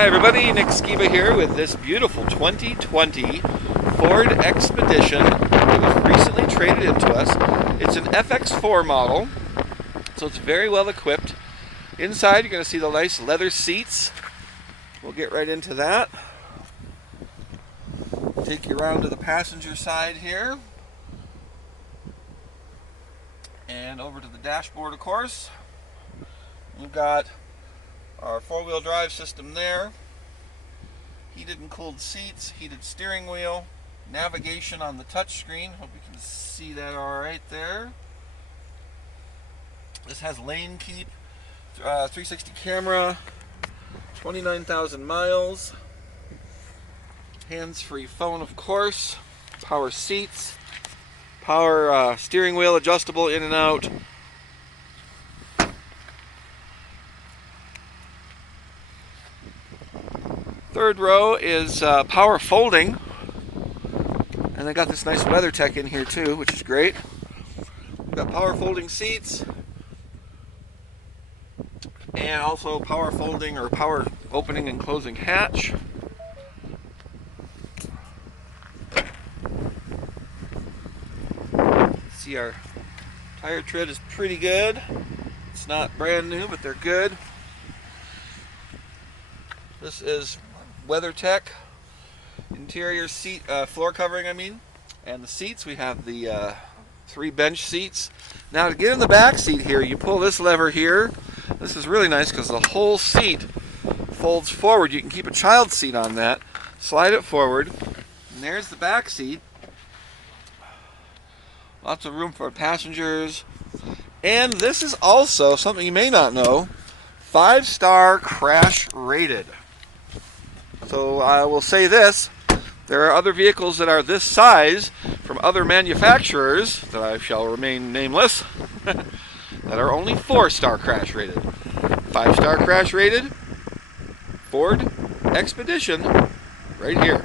Hi everybody, Nick Skiba here with this beautiful 2020 Ford Expedition that was recently traded into us. It's an FX4 model, so it's very well equipped. Inside you're going to see the nice leather seats. We'll get right into that. Take you around to the passenger side here. And over to the dashboard, of course. We've got our four-wheel drive system there, heated and cooled seats, heated steering wheel, navigation on the touchscreen. Hope you can see that all right there. This has lane keep, 360 camera, 29,000 miles, hands-free phone, of course, power seats, power steering wheel, adjustable in and out. Third row is power folding, and they got this nice weather tech in here too, which is great. We've got power folding seats, and also power folding or power opening and closing hatch. See, our tire tread is pretty good. It's not brand new, but they're good. This is WeatherTech interior seat, floor covering, and the seats. We have the 3 bench seats. Now to get in the back seat here, you pull this lever here. This is really nice because the whole seat folds forward. You can keep a child seat on that. Slide it forward, and there's the back seat. Lots of room for passengers. And this is also something you may not know, 5-star crash rated. So I will say this, there are other vehicles that are this size from other manufacturers, that I shall remain nameless, that are only 4-star crash rated. 5-star crash rated Ford Expedition right here.